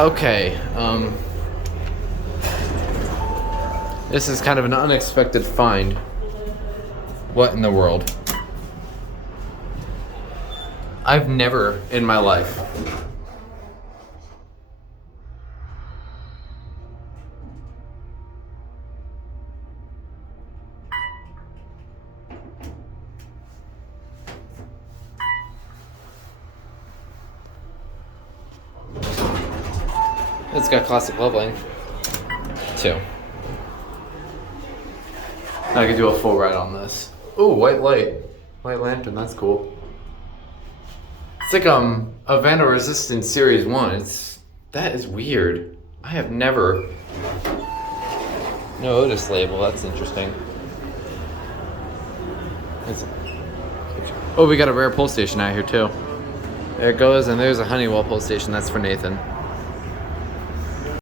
Okay, this is kind of an unexpected find. What in the world? I've never in my life it's got classic leveling too. I could do a full ride on this. Ooh, white light. White lantern, that's cool. It's like a Vandal Resistance Series 1. That is weird. I have never. No Otis label, that's interesting. Oh, we got a rare pull station out here too. There it goes, and there's a Honeywell pull station, that's for Nathan.